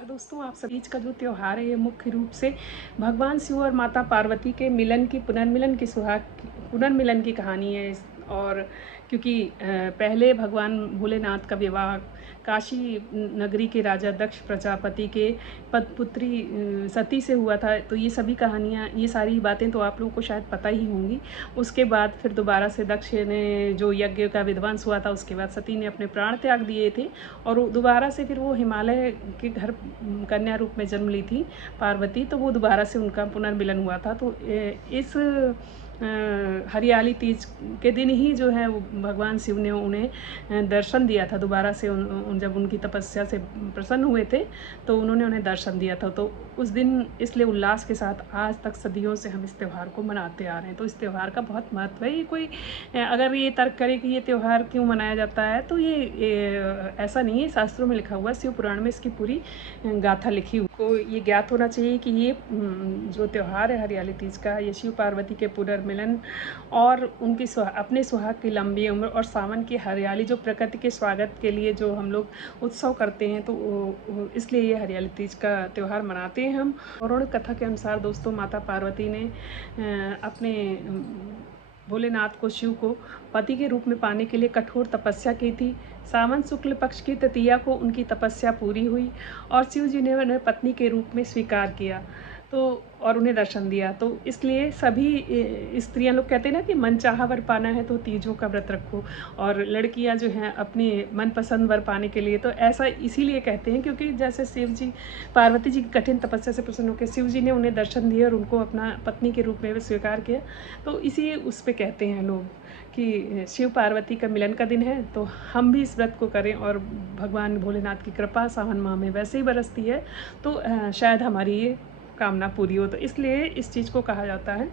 दोस्तों, आप सभी का जो त्यौहार है ये मुख्य रूप से भगवान शिव और माता पार्वती के मिलन की पुनर्मिलन की कहानी है। और क्योंकि पहले भगवान भोलेनाथ का विवाह काशी नगरी के राजा दक्ष प्रजापति के पदपुत्री सती से हुआ था। तो ये सभी कहानियाँ, ये सारी बातें तो आप लोगों को शायद पता ही होंगी। उसके बाद फिर दोबारा से दक्ष ने जो यज्ञ का विध्वंस हुआ था, उसके बाद सती ने अपने प्राण त्याग दिए थे और दोबारा से फिर वो हिमालय के घर कन्या रूप में जन्म ली थी पार्वती। तो वो दोबारा से उनका पुनर्मिलन हुआ था। तो इस हरियाली तीज के दिन ही जो है वो भगवान शिव ने उन्हें दर्शन दिया था दोबारा से। जब उनकी तपस्या से प्रसन्न हुए थे तो उन्होंने उन्हें दर्शन दिया था। तो उस दिन इसलिए उल्लास के साथ आज तक सदियों से हम इस त्यौहार को मनाते आ रहे हैं। तो इस त्यौहार का बहुत महत्व है। ये कोई अगर ये तर्क करे कि ये त्यौहार क्यों मनाया जाता है तो ये ऐसा नहीं है। शास्त्रों में लिखा हुआ है, शिव पुराण में इसकी पूरी गाथा लिखी हुई। को ये ज्ञात होना चाहिए कि ये जो त्यौहार है हरियाली तीज का, ये शिव पार्वती के पुनर्मिलन और उनकी अपने सुहाग की लंबी उम्र और सावन की हरियाली, जो प्रकृति के स्वागत के लिए जो हम लोग उत्सव करते हैं, तो इसलिए ये हरियाली तीज का त्यौहार मनाते हैं हम। पौराणिक कथा के अनुसार दोस्तों, माता पार्वती ने अपने भोलेनाथ को, शिव को पति के रूप में पाने के लिए कठोर तपस्या की थी। सावन शुक्ल पक्ष की तृतीया को उनकी तपस्या पूरी हुई और शिव जी ने उन्हें पत्नी के रूप में स्वीकार किया और उन्हें दर्शन दिया। तो इसलिए सभी स्त्रियां लोग कहते हैं ना कि मनचाहा वर पाना है तो तीजों का व्रत रखो, और लड़कियां जो हैं अपने मनपसंद वर पाने के लिए तो ऐसा इसीलिए कहते हैं क्योंकि जैसे शिव जी पार्वती जी की कठिन तपस्या से प्रसन्न होकर शिव जी ने उन्हें दर्शन दिए और उनको अपना पत्नी के रूप में स्वीकार किया। तो इसी उस पर कहते हैं लोग कि शिव पार्वती का मिलन का दिन है, तो हम भी इस व्रत को करें। और भगवान भोलेनाथ की कृपा सावन माह में वैसे ही बरसती है, तो शायद हमारी ये कामना पूरी हो। तो इसलिए इस चीज़ को कहा जाता है।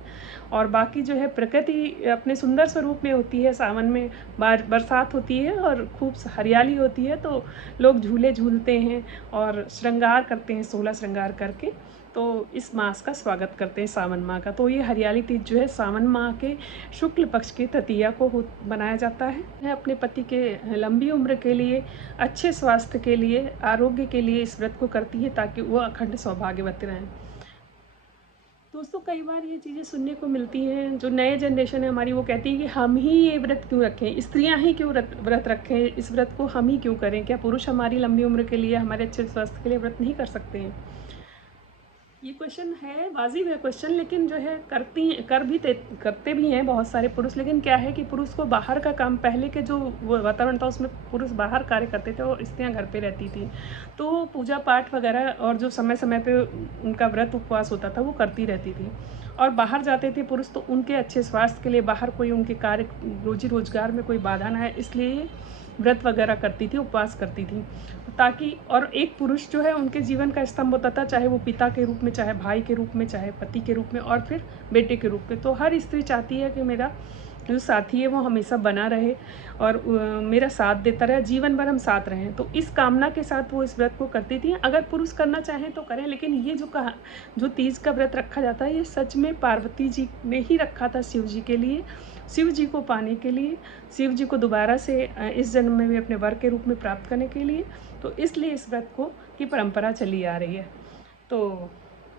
और बाकी जो है प्रकृति अपने सुंदर स्वरूप में होती है। सावन में बरसात होती है और खूब हरियाली होती है, तो लोग झूले झूलते हैं और श्रृंगार करते हैं, 16 श्रृंगार करके। तो इस मास का स्वागत करते हैं, सावन माह का। तो ये हरियाली तीज जो है सावन माह के शुक्ल पक्ष की तृतीया को बनाया जाता है। अपने पति के लंबी उम्र के लिए, अच्छे स्वास्थ्य के लिए, आरोग्य के लिए इस व्रत को करती है ताकि वो अखंड सौभाग्यवती रहें। दोस्तों, कई बार ये चीज़ें सुनने को मिलती हैं, जो नए जनरेशन है हमारी, वो कहती है कि हम ही ये व्रत क्यों रखें, स्त्रियां ही क्यों व्रत रखें, इस व्रत को हम ही क्यों करें, क्या पुरुष हमारी लंबी उम्र के लिए, हमारे अच्छे स्वास्थ्य के लिए व्रत नहीं कर सकते हैं। ये क्वेश्चन है, वाजिब है क्वेश्चन, लेकिन जो है करते भी हैं बहुत सारे पुरुष। लेकिन क्या है कि पुरुष को बाहर का काम, पहले के जो वातावरण था उसमें पुरुष बाहर कार्य करते थे और स्त्रियां घर पे रहती थी। तो पूजा पाठ वगैरह और जो समय समय पे उनका व्रत उपवास होता था वो करती रहती थी। और बाहर जाते थे पुरुष तो उनके अच्छे स्वास्थ्य के लिए, बाहर कोई उनके कार्य रोजी रोजगार में कोई बाधा ना है, इसलिए व्रत वगैरह करती थी, उपवास करती थी ताकि। और एक पुरुष जो है उनके जीवन का स्तंभ होता था, चाहे वो पिता के रूप में, चाहे भाई के रूप में, चाहे पति के रूप में, और फिर बेटे के रूप में। तो हर स्त्री चाहती है कि मेरा जो साथी है वो हमेशा बना रहे और मेरा साथ देता रहे, जीवन भर हम साथ रहें। तो इस कामना के साथ वो इस व्रत को करती थी। अगर पुरुष करना चाहें तो करें, लेकिन ये जो तीज का व्रत रखा जाता है, ये सच में पार्वती जी ने ही रखा था शिव जी के लिए, शिव जी को पाने के लिए, शिव जी को दोबारा से इस जन्म में भी अपने वर के रूप में प्राप्त करने के लिए। तो इसलिए इस व्रत की परंपरा चली आ रही है। तो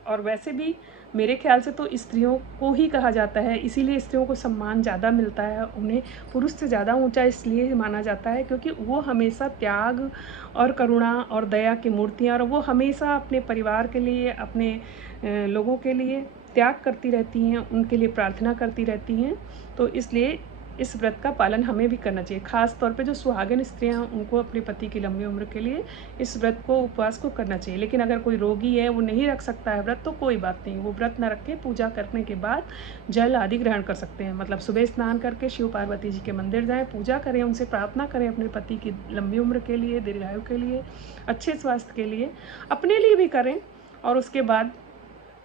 और वैसे भी मेरे ख्याल से तो स्त्रियों को ही कहा जाता है, इसीलिए स्त्रियों को सम्मान ज़्यादा मिलता है, उन्हें पुरुष से ज़्यादा ऊंचा इसलिए माना जाता है क्योंकि वो हमेशा त्याग और करुणा और दया की मूर्तियाँ, और वो हमेशा अपने परिवार के लिए, अपने लोगों के लिए त्याग करती रहती हैं, उनके लिए प्रार्थना करती रहती हैं। तो इसलिए इस व्रत का पालन हमें भी करना चाहिए। ख़ास तौर पे जो सुहागिन स्त्रियां हैं उनको अपने पति की लंबी उम्र के लिए इस व्रत को, उपवास को करना चाहिए। लेकिन अगर कोई रोगी है, वो नहीं रख सकता है व्रत, तो कोई बात नहीं, वो व्रत न रखे, पूजा करने के बाद जल आदि ग्रहण कर सकते हैं। मतलब सुबह स्नान करके शिव पार्वती जी के मंदिर जाएँ, पूजा करें, उनसे प्रार्थना करें अपने पति की लंबी उम्र के लिए, दीर्घायु के लिए, अच्छे स्वास्थ्य के लिए, अपने लिए भी करें, और उसके बाद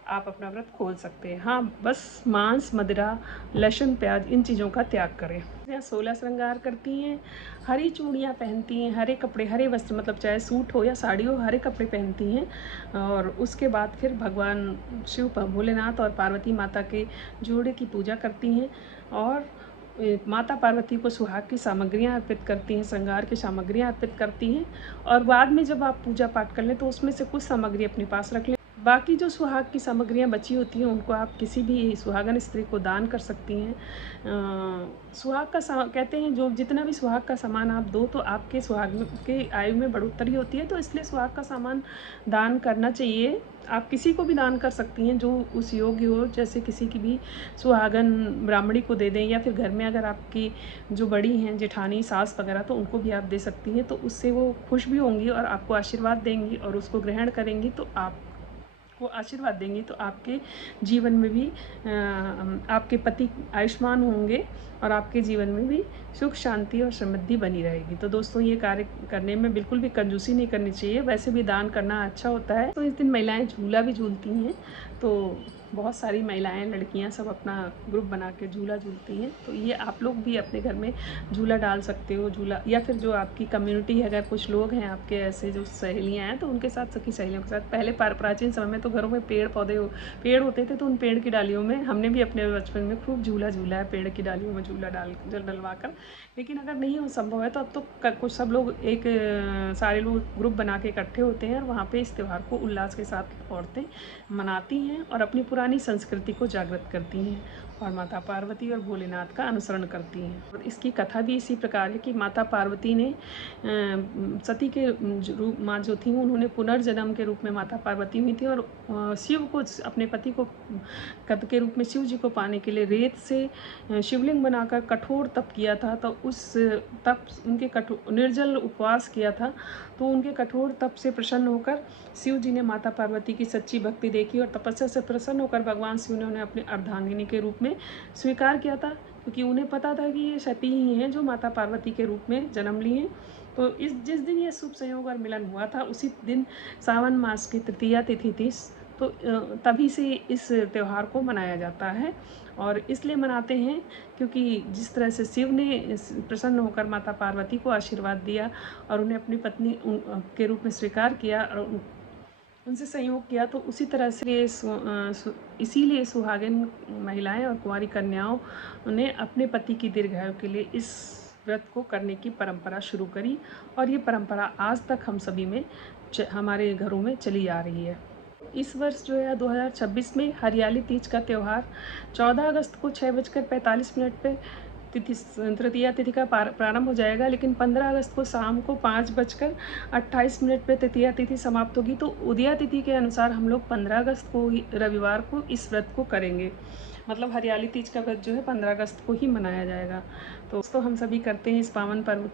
आप अपना व्रत खोल सकते हैं। हाँ, बस मांस, मदिरा, लहसुन, प्याज, इन चीज़ों का त्याग करें। 16 श्रृंगार करती हैं, हरी चूड़ियाँ पहनती हैं, हरे कपड़े, हरे वस्त्र, मतलब चाहे सूट हो या साड़ी हो, हरे कपड़े पहनती हैं। और उसके बाद फिर भगवान शिव, भोलेनाथ और पार्वती माता के जोड़े की पूजा करती हैं और माता पार्वती को सुहाग की सामग्रियाँ अर्पित करती हैं, श्रृंगार की सामग्रियाँ अर्पित करती हैं। और बाद में जब आप पूजा पाठ कर लें तो उसमें से कुछ सामग्री अपने पास रख लें। बाकी जो सुहाग की सामग्रियाँ बची होती हैं उनको आप किसी भी सुहागन स्त्री को दान कर सकती हैं। सुहाग का कहते हैं जो जितना भी सुहाग का सामान आप दो तो आपके सुहाग के आयु में बढ़ोतरी होती है, तो इसलिए सुहाग का सामान दान करना चाहिए। आप किसी को भी दान कर सकती हैं जो उस योग्य हो, जैसे किसी की भी सुहागन ब्राह्मणी को दे दें, या फिर घर में अगर आपकी जो बड़ी हैं जेठानी सास वगैरह तो उनको भी आप दे सकती हैं। तो उससे वो खुश भी होंगी और आपको आशीर्वाद देंगी, और उसको ग्रहण करेंगी तो आप वो आशीर्वाद देंगी तो आपके जीवन में भी आपके पति आयुष्मान होंगे और आपके जीवन में भी सुख शांति और समृद्धि बनी रहेगी। तो दोस्तों, ये कार्य करने में बिल्कुल भी कंजूसी नहीं करनी चाहिए, वैसे भी दान करना अच्छा होता है। तो इस दिन महिलाएं झूला भी झूलती हैं, तो बहुत सारी महिलाएं लड़कियां सब अपना ग्रुप बना के झूला झूलती हैं। तो ये आप लोग भी अपने घर में झूला डाल सकते हो, झूला, या फिर जो आपकी कम्युनिटी है, अगर कुछ लोग हैं आपके ऐसे जो सहेलियां हैं तो उनके साथ, सखी सहेलियों के साथ। पहले प्राचीन समय में तो घरों में पेड़ होते थे, तो उन पेड़ की डालियों में हमने भी अपने बचपन में खूब झूला झूला है, पेड़ की डालियों में झूला डलवा कर। लेकिन अगर नहीं हो संभव है तो अब तो कुछ सब लोग सारे लोग ग्रुप बना के इकट्ठे होते हैं और वहाँ पे इस त्यौहार को उल्लास के साथ औरतें मनाती हैं और अपनी पुरानी संस्कृति को जागृत करती हैं और माता पार्वती और भोलेनाथ का अनुसरण करती हैं। और इसकी कथा भी इसी प्रकार है कि माता पार्वती ने सती के रूप माँ जो थी उन्होंने पुनर्जन्म के रूप में माता पार्वती हुई थी, और शिव को, अपने पति को के रूप में शिव जी को पाने के लिए रेत से शिवलिंग बनाकर कठोर तप किया था। तो उस तप उनके निर्जल उपवास किया था, तो उनके कठोर तप से प्रसन्न होकर शिव जी ने माता पार्वती की सच्ची भक्ति देखी और तपस्या से प्रसन्न होकर भगवान शिव ने उन्हें अपनी अर्धांगिनी के रूप में स्वीकार किया था, क्योंकि उन्हें पता था कि ये सती ही हैं जो माता पार्वती के रूप में जन्म ली हैं। तो जिस दिन ये शुभ संयोग और मिलन हुआ था उसी दिन सावन मास की तृतीया तिथि थी। तो तभी से इस त्यौहार को मनाया जाता है, और इसलिए मनाते हैं क्योंकि जिस तरह से शिव ने प्रसन्न होकर माता पार्वती को आशीर्वाद दिया और उन्हें अपनी पत्नी के रूप में स्वीकार किया और उनसे संयोग किया, तो उसी तरह से इसीलिए सुहागिन महिलाएं और कुंवारी कन्याओं ने अपने पति की दीर्घायु के लिए इस व्रत को करने की परंपरा शुरू करी, और ये परंपरा आज तक हम सभी में हमारे घरों में चली आ रही है। इस वर्ष जो है 2026 में हरियाली तीज का त्यौहार 14 अगस्त को 6:45 पे तृतीया तिथि का प्रारंभ हो जाएगा, लेकिन 15 अगस्त को शाम को 5:28 पे तृतीया तिथि समाप्त होगी। तो उदया तिथि के अनुसार हम लोग 15 अगस्त को ही, रविवार को, इस व्रत को करेंगे। मतलब हरियाली तीज का व्रत जो है 15 अगस्त को ही मनाया जाएगा। तो हम सभी करते हैं इस पावन पर्व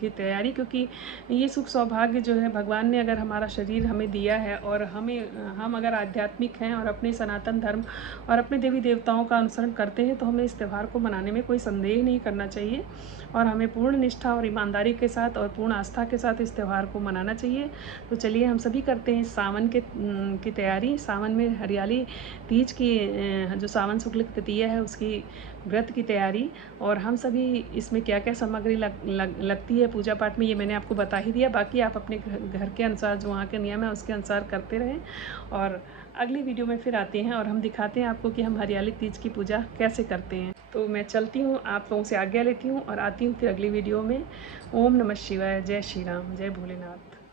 की तैयारी, क्योंकि ये सुख सौभाग्य जो है भगवान ने अगर हमारा शरीर हमें दिया है और हम अगर आध्यात्मिक हैं और अपने सनातन धर्म और अपने देवी देवताओं का अनुसरण करते हैं तो हमें इस त्यौहार को मनाने में कोई संदेह नहीं करना चाहिए, और हमें पूर्ण निष्ठा और ईमानदारी के साथ और पूर्ण आस्था के साथ इस त्यौहार को मनाना चाहिए। तो चलिए हम सभी करते हैं सावन की तैयारी, सावन में हरियाली तीज की जो सावन शुक्ल तृतीया है उसकी व्रत की तैयारी। और हम सभी इसमें क्या क्या सामग्री लगती है पूजा पाठ में ये मैंने आपको बता ही दिया। बाकी आप अपने घर के अनुसार जो वहाँ के नियम है उसके अनुसार करते रहें, और अगली वीडियो में फिर आते हैं और हम दिखाते हैं आपको कि हम हरियाली तीज की पूजा कैसे करते हैं। तो मैं चलती हूँ, आप लोगों से आज्ञा लेती हूँ और आती हूँ फिर अगली वीडियो में। ओम नमः शिवाय, जय श्री राम, जय भोलेनाथ।